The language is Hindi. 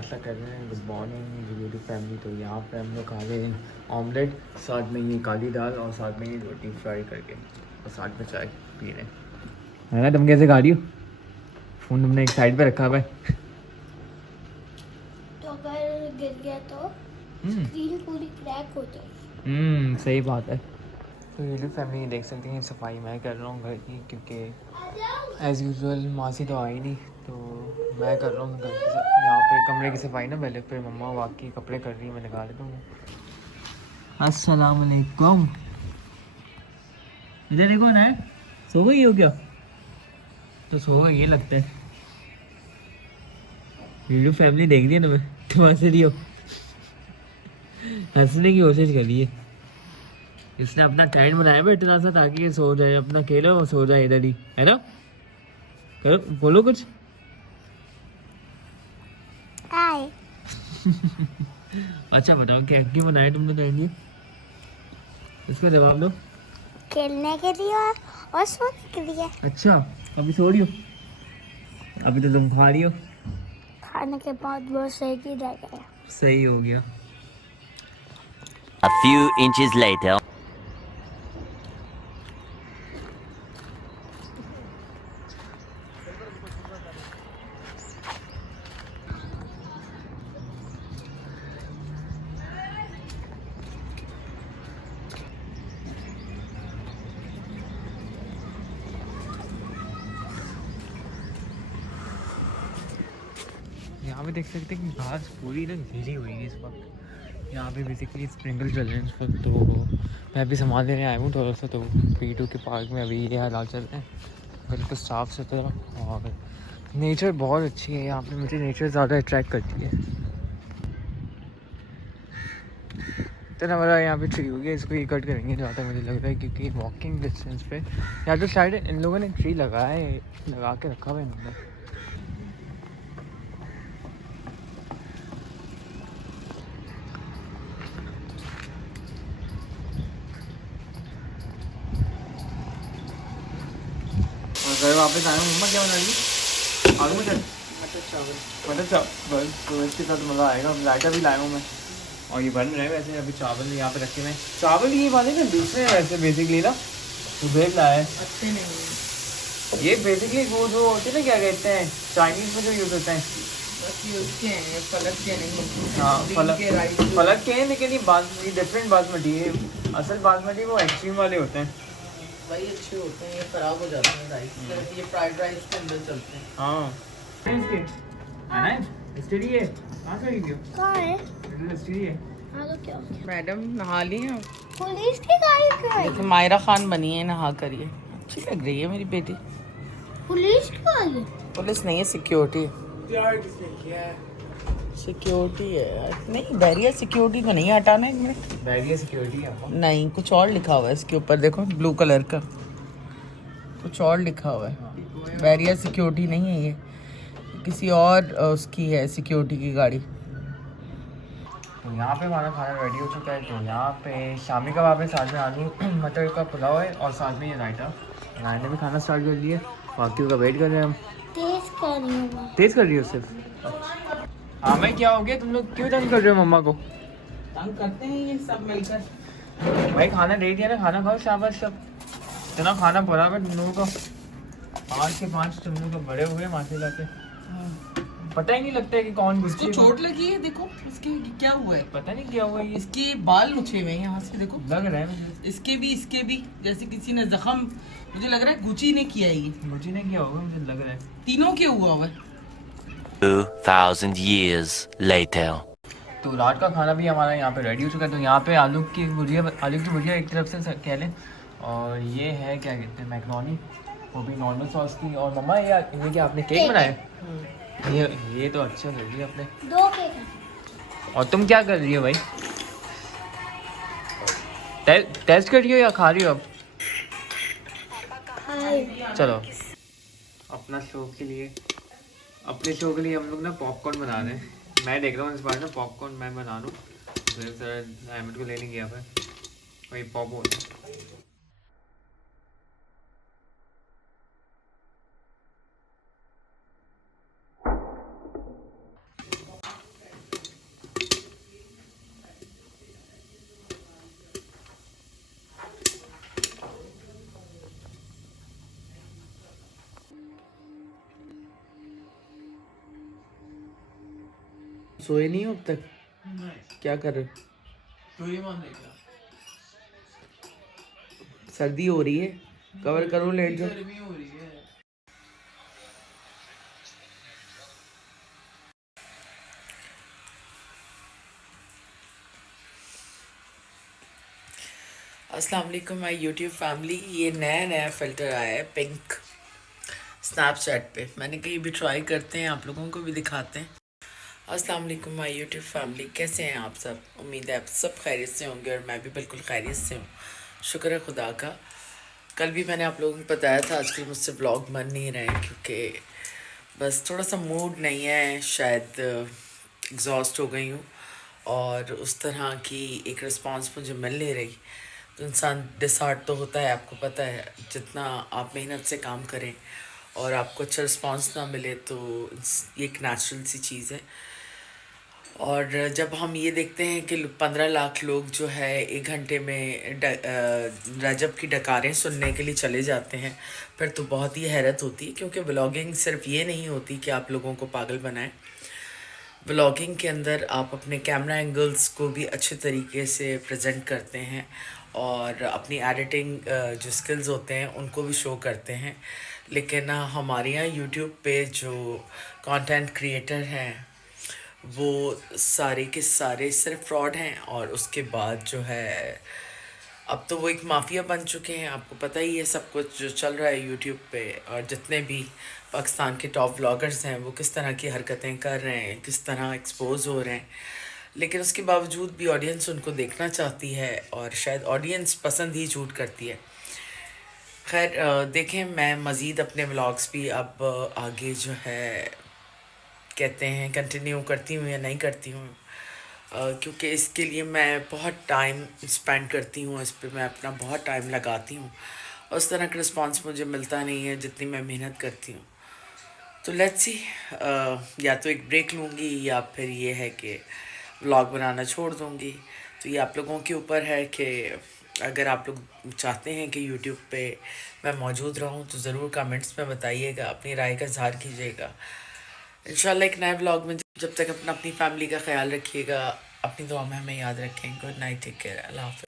नाश्ता कर रहे हैं। Good morning YouTube family. तो यहाँ पे हम लोग खा रहे हैं ऑमलेट, साथ में ये काली दाल और साथ में ये रोटी फ्राई करके और साथ में चाय पी रहे हैं। है ना, तुम कैसे खा रही हो? फ़ोन तुमने एक साइड पे रखा हुआ है। तो अगर गिर गया तो स्क्रीन पूरी क्रैक हो जाएगी। सही बात है। तो यूट्यूब फैमिली देख सकती हैं, सफाई मैं कर रहा हूँ घर की, क्योंकि एज़ यूजुअल मासी तो आई नहीं, तो मैं कर रहा हूँ घर की। यहाँ पे कमरे की सफाई ना, पहले फिर मम्मा बाकी कपड़े कर रही है, मैं निकाल देता हूँ। अस्सलाम वालेकुम। इधर देखो ना, सो गई हो क्या? तो सो गई ये लगता है। यूट्यूब फैमिली देख रही है तुम्हें, तुम हंस रही हो, हंसने की कोशिश कर रही है। इसने अपना टाइम बनाया है इतना सा ताकि ये सो जाए, अपना खेलो और सो जाए इधर ही, है ना? करो, बोलो कुछ। हाय। अच्छा बताओ, क्या क्यों बनाया तुमने टाइम ये? इसका जवाब दो। खेलने के लिए और सोने के लिए। अच्छा, अभी सो रही हो? अभी तो तुम खा रही हो। खाने के बाद बहुत सही की रह गया। सही हो गया। A few inches later. यहाँ पे देख सकते हैं कि घास पूरी ना गीली हुई है इस वक्त। यहाँ पे बेसिकली स्प्रिंकल चल रहे हैं इस वक्त। तो मैं भी सामान लेने आया हूँ थोड़ा सा, तो P2 के पार्क में अभी ये हालात चल रहे हैं। बिल्कुल साफ़ सुथरा और नेचर बहुत अच्छी है यहाँ पे। मुझे नेचर ज़्यादा अट्रैक्ट करती है। इतना बड़ा यहाँ पे ट्री हो गया, इसको ये कट करेंगे जहाँ तक मुझे लग रहा है, क्योंकि वॉकिंग डिस्टेंस पे या तो शायद इन लोगों ने ट्री लगाया है, लगा के रखा हुआ है इन्होंने। घर वापस आया हूँ। मम्मा क्या बना रही है? आलू मटर, मटर चावल। तो इसके साथ मज़ा आएगा। रायता भी लाया हूँ मैं, और ये बन रहे हैं वैसे। अभी चावल यहाँ पे रखे हुए हैं। चावल ये वाले ना दूसरे हैं वैसे बेसिकली ना, तो भेज लाया है। अच्छे नहीं ये बेसिकली वो जो होते हैं ना, क्या कहते हैं चाइनीज़ में जो यूज़ होते हैं, फलक के नहीं। हाँ, फलक के हैं, लेकिन ये डिफरेंट बासमती है। असल बासमती वो एक्सट्रीम वाले होते हैं, भाई अच्छे होते हैं, ये खराब हो जाते हैं राइस। ये फ्राइड राइस के अंदर चलते हैं। हाँ है ना। स्टडी है, कहाँ से आई हो? कहाँ है? स्टडी है। हाँ तो क्या? मैडम नहा ली हैं? पुलिस की गाड़ी क्यों आई? जैसे मायरा खान बनी है, नहा करिए। अच्छी लग रही है मेरी बेटी। पुलिस क्यों आई है? पुलिस नहीं है, सिक्योरिटी है। सिक्योरिटी है नहीं, बैरियर सिक्योरिटी को नहीं हटाना है इसमें। बैरियर सिक्योरिटी है नहीं, कुछ और लिखा हुआ है इसके ऊपर, देखो ब्लू कलर का कुछ और लिखा हुआ है। बैरियर सिक्योरिटी नहीं है ये, किसी और उसकी है सिक्योरिटी की गाड़ी। तो यहाँ पे हमारा खाना रेडी हो चुका है। तो यहाँ पे शामी कबाब है, साथ में आलू मटर का पुलाव है और साथ में ये रायता। रायने भी खाना स्टार्ट कर दिए, बाकी का वेट कर रहे हैं हम। तेज कर रही हूँ मैं। तेज़ कर रही हो सिर्फ? हाँ मैं, क्या हो गया तुम लोग क्यों तंग कर रहे हो मम्मा को? तंग करते हैं ये सब मिलकर। भाई खाना रेडी है ना, खाना खाओ। शाबाश, सब इतना खाना पड़ा है तुम लोगों का। 5 के 5 तुम लोग तो बड़े हुए माशाल्लाह से। पता ही नहीं लगता है कि कौन इसको गुस्से चोट लगी है, देखो इसके क्या हुआ है। पता नहीं क्या हुआ ये। इसके बाल मुछे हुए हैं यहाँ से, देखो लग रहा है मुझे। इसके भी जैसे किसी ने जख्म, मुझे लग रहा है गुची ने किया है ये। मुझे नहीं किया होगा, मुझे लग रहा है। तीनों के हुआ है। 2000 years later. तो रात का खाना भी हमारा यहाँ पे रेडी हो चुका है। तो यहाँ पे आलू की भुजिया एक तरफ से कह लें, और ये है क्या कहते हैं मैकरोनी, वो भी नॉर्मल सॉस की। और मम्मा ये क्या आपने केक बनाया? ये तो अच्छा कर दिया आपने। 2 केक हैं। और तुम क्या कर रही हो भाई? टेस्ट कर रही हो या खा रही हो अब? चलो, अपने शो के लिए हम लोग ना पॉपकॉर्न बना रहे हैं। मैं देख रहा हूँ इस बार ना पॉपकॉर्न मैं बना लूँ। तो सर अहमद को लेने गया था, वही पॉप हो सोए नहीं हो अब तक? क्या कर रहे हो? सर्दी हो रही है, कवर करो, लेट जाओ। अस्सलाम वालेकुम माय यूट्यूब फैमिली। ये नया फ़िल्टर आया है पिंक स्नैपचैट पे, मैंने कहीं भी ट्राई करते हैं, आप लोगों को भी दिखाते हैं। अस्सलाम वालेकुम माय यूट्यूब फैमिली, कैसे हैं आप सब? उम्मीद है आप सब खैरियत से होंगे और मैं भी बिल्कुल खैरियत से हूँ, शुक्र है खुदा का। कल भी मैंने आप लोगों को बताया था आजकल मुझसे व्लॉग बन नहीं रहे क्योंकि बस थोड़ा सा मूड नहीं है, शायद एग्जॉस्ट हो गई हूँ और उस तरह की एक रिस्पांस मुझे मिल नहीं रही, तो इंसान डिसहार्ट तो होता है। आपको पता है जितना आप मेहनत से काम करें और आपको अच्छा रिस्पांस ना मिले तो ये एक नेचुरल सी चीज़ है। और जब हम ये देखते हैं कि 15 लाख लोग जो है 1 घंटे में रजब की डकारें सुनने के लिए चले जाते हैं, फिर तो बहुत ही हैरत होती है। क्योंकि व्लॉगिंग सिर्फ ये नहीं होती कि आप लोगों को पागल बनाएं, व्लॉगिंग के अंदर आप अपने कैमरा एंगल्स को भी अच्छे तरीके से प्रेजेंट करते हैं और अपनी एडिटिंग जो स्किल्स होते हैं उनको भी शो करते हैं। लेकिन हमारे यहाँ यूट्यूब पे जो कंटेंट क्रिएटर हैं वो सारे के सारे सिर्फ फ्रॉड हैं। और उसके बाद जो है अब तो वो एक माफिया बन चुके हैं। आपको पता ही है सब कुछ जो चल रहा है यूट्यूब पे, और जितने भी पाकिस्तान के टॉप व्लॉगर्स हैं वो किस तरह की हरकतें कर रहे हैं, किस तरह एक्सपोज हो रहे हैं। लेकिन उसके बावजूद भी ऑडियंस उनको देखना चाहती है और शायद ऑडियंस पसंद ही झूठ करती है। खैर देखें, मैं मज़ीद अपने व्लॉग्स भी अब आगे जो है कहते हैं कंटिन्यू करती हूँ या नहीं करती हूँ, क्योंकि इसके लिए मैं बहुत टाइम स्पेंड करती हूँ, इस पर मैं अपना बहुत टाइम लगाती हूँ। उस तरह का रिस्पांस मुझे मिलता नहीं है जितनी मैं मेहनत करती हूँ। तो लेट्स सी, या तो एक ब्रेक लूँगी या फिर ये है कि व्लॉग बनाना छोड़ दूँगी। तो ये आप लोगों के ऊपर है कि अगर आप लोग चाहते हैं कि यूट्यूब पे मैं मौजूद रहूँ तो ज़रूर कमेंट्स में बताइएगा, अपनी राय का इज़हार कीजिएगा। इंशाल्लाह एक नए व्लॉग में, जब तक अपनी फैमिली का ख्याल रखिएगा, अपनी दुआ में हमें याद रखें। गुड नाइट, टेक केयर, अल्लाह हाफ़िज़।